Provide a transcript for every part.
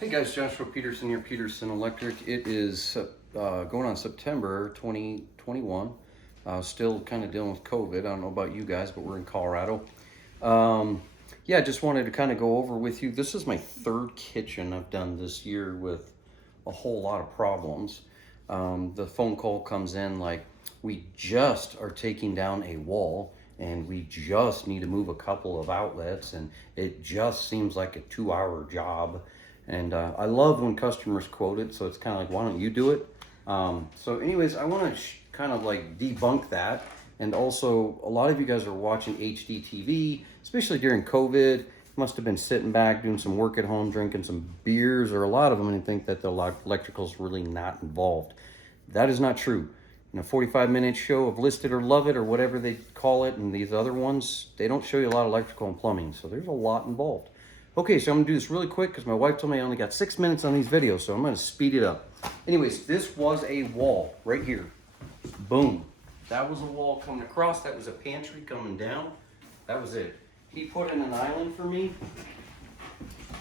Hey guys, Joshua Peterson here, Peterson Electric. It is going on September 2021. Still kind of dealing with COVID. I don't know about you guys, but we're in Colorado. Yeah, I just wanted to kind of go over with you. This is my third kitchen I've done this year with a whole lot of problems. The phone call comes in like, we just are taking down a wall and we just need to move a couple of outlets, and it just seems like a 2-hour job. And I love when customers quote it, so it's kind of like, why don't you do it? So anyways, I want to kind of like debunk that. And also, a lot of you guys are watching HGTV, especially during COVID. Must have been sitting back, doing some work at home, drinking some beers, or a lot of them, and think that the electrical's really not involved. That is not true. In a 45-minute show of List It or Love It, or whatever they call it, and these other ones, they don't show you a lot of electrical and plumbing, so there's a lot involved. Okay, so I'm gonna do this really quick because my wife told me I only got 6 minutes on these videos, so I'm gonna speed it up. Anyways, this was a wall right here. Boom. That was a wall coming across. That was a pantry coming down. That was it. He put in an island for me.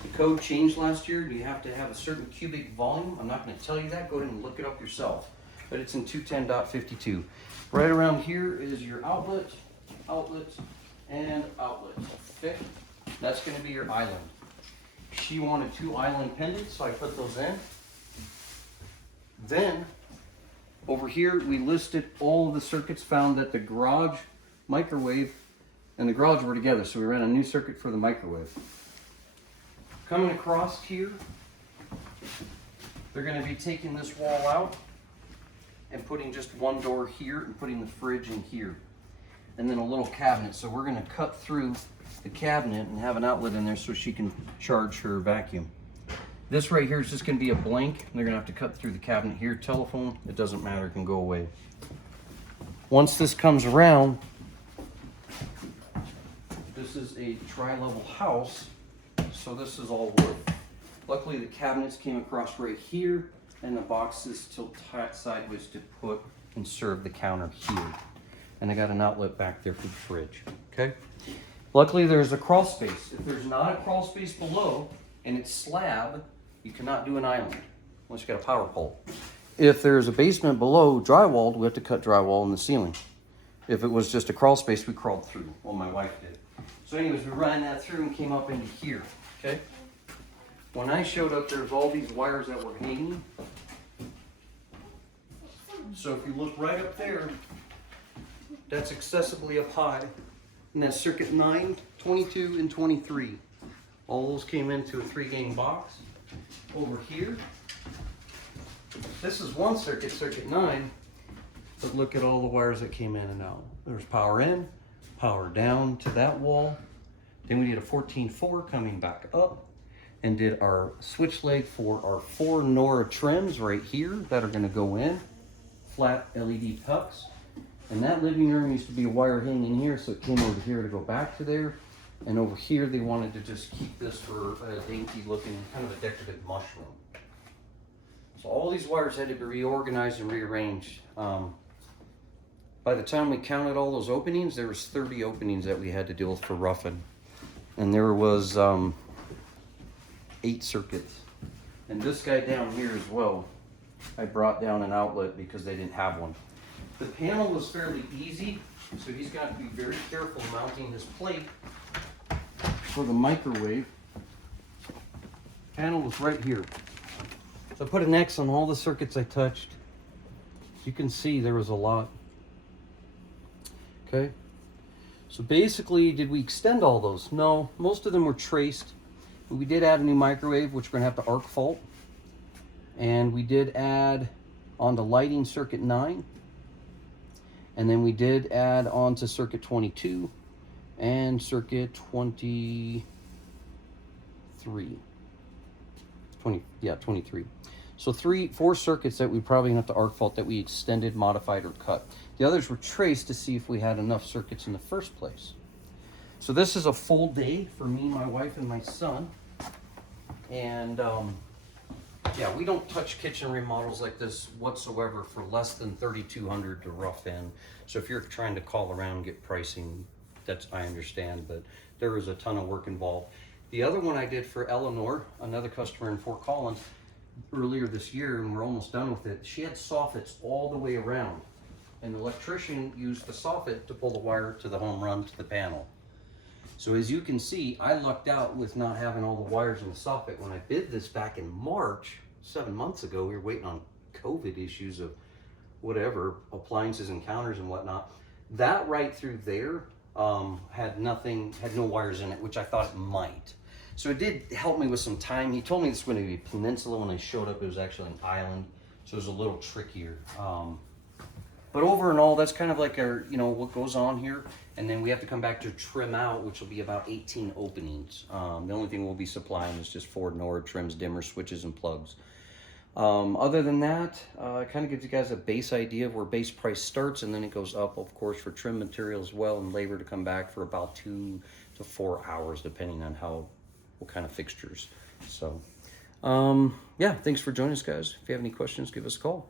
The code changed last year. You have to have a certain cubic volume. I'm not gonna tell you that. Go ahead and look it up yourself. But it's in 210.52. Right around here is your outlet, and outlet. Okay? That's going to be your island. She wanted 2 island pendants, so I put those in. Then, over here, we listed all of the circuits found that the garage, microwave, and the garage were together, so we ran a new circuit for the microwave. Coming across here, they're going to be taking this wall out and putting just one door here and putting the fridge in here. And then a little cabinet. So we're going to cut through the cabinet and have an outlet in there so she can charge her vacuum. This right here is just going to be a blank. And they're going to have to cut through the cabinet here. Telephone, it doesn't matter, it can go away. Once this comes around, this is a tri-level house, so this is all wood. Luckily the cabinets came across right here, and the boxes tilt sideways to put and serve the counter here. And I got an outlet back there for the fridge, okay? Luckily there's a crawl space. If there's not a crawl space below and it's slab, you cannot do an island unless you got a power pole. If there's a basement below drywalled, we have to cut drywall in the ceiling. If it was just a crawl space, we crawled through. Well, my wife did. So anyways, we ran that through and came up into here, okay? When I showed up, there's all these wires that were hanging. So if you look right up there, that's accessibly up high. And that's circuit 9, 22, and 23. All those came into a 3-gang box. Over here, this is one circuit, circuit 9, but look at all the wires that came in and out. There's power in, power down to that wall. Then we did a 14-4 coming back up and did our switch leg for our 4 Nora trims right here that are gonna go in, flat LED pucks. And that living room used to be a wire hanging here, so it came over here to go back to there. And over here, they wanted to just keep this for a dainty looking, kind of a decorative mushroom. So all these wires had to be reorganized and rearranged. By the time we counted all those openings, there was 30 openings that we had to deal with for roughing. And there was 8 circuits. And this guy down here as well, I brought down an outlet because they didn't have one. The panel was fairly easy, so he's got to be very careful mounting this plate for the microwave. Panel was right here. So I put an X on all the circuits I touched. You can see there was a lot. Okay. So basically, did we extend all those? No, most of them were traced. But we did add a new microwave, which we're gonna have to arc fault. And we did add on the lighting circuit 9. And then we did add on to circuit 22 and circuit 23. 23. So 4 circuits that we probably have to arc fault that we extended, modified, or cut. The others were traced to see if we had enough circuits in the first place. So this is a full day for me, my wife, and my son. And yeah, we don't touch kitchen remodels like this whatsoever for less than $3,200 to rough in. So if you're trying to call around and get pricing, that's, I understand, but there is a ton of work involved. The other one I did for Eleanor, another customer in Fort Collins, earlier this year, and we're almost done with it. She had soffits all the way around, and the electrician used the soffit to pull the wire to the home run to the panel. So as you can see, I lucked out with not having all the wires in the soffit. When I bid this back in March, 7 months ago, we were waiting on COVID issues of whatever, appliances and counters and whatnot. That right through there had no wires in it, which I thought it might. So it did help me with some time. He told me this was going to be a peninsula. When I showed up, it was actually an island, so it was a little trickier. But over and all, that's kind of like our, what goes on here. And then we have to come back to trim out, which will be about 18 openings. The only thing we'll be supplying is just Ford Nord trims, dimmers, switches, and plugs. Other than that, it kind of gives you guys a base idea of where base price starts, and then it goes up, of course, for trim material as well, and labor to come back for about 2 to 4 hours, depending on what kind of fixtures. So, yeah, thanks for joining us, guys. If you have any questions, give us a call.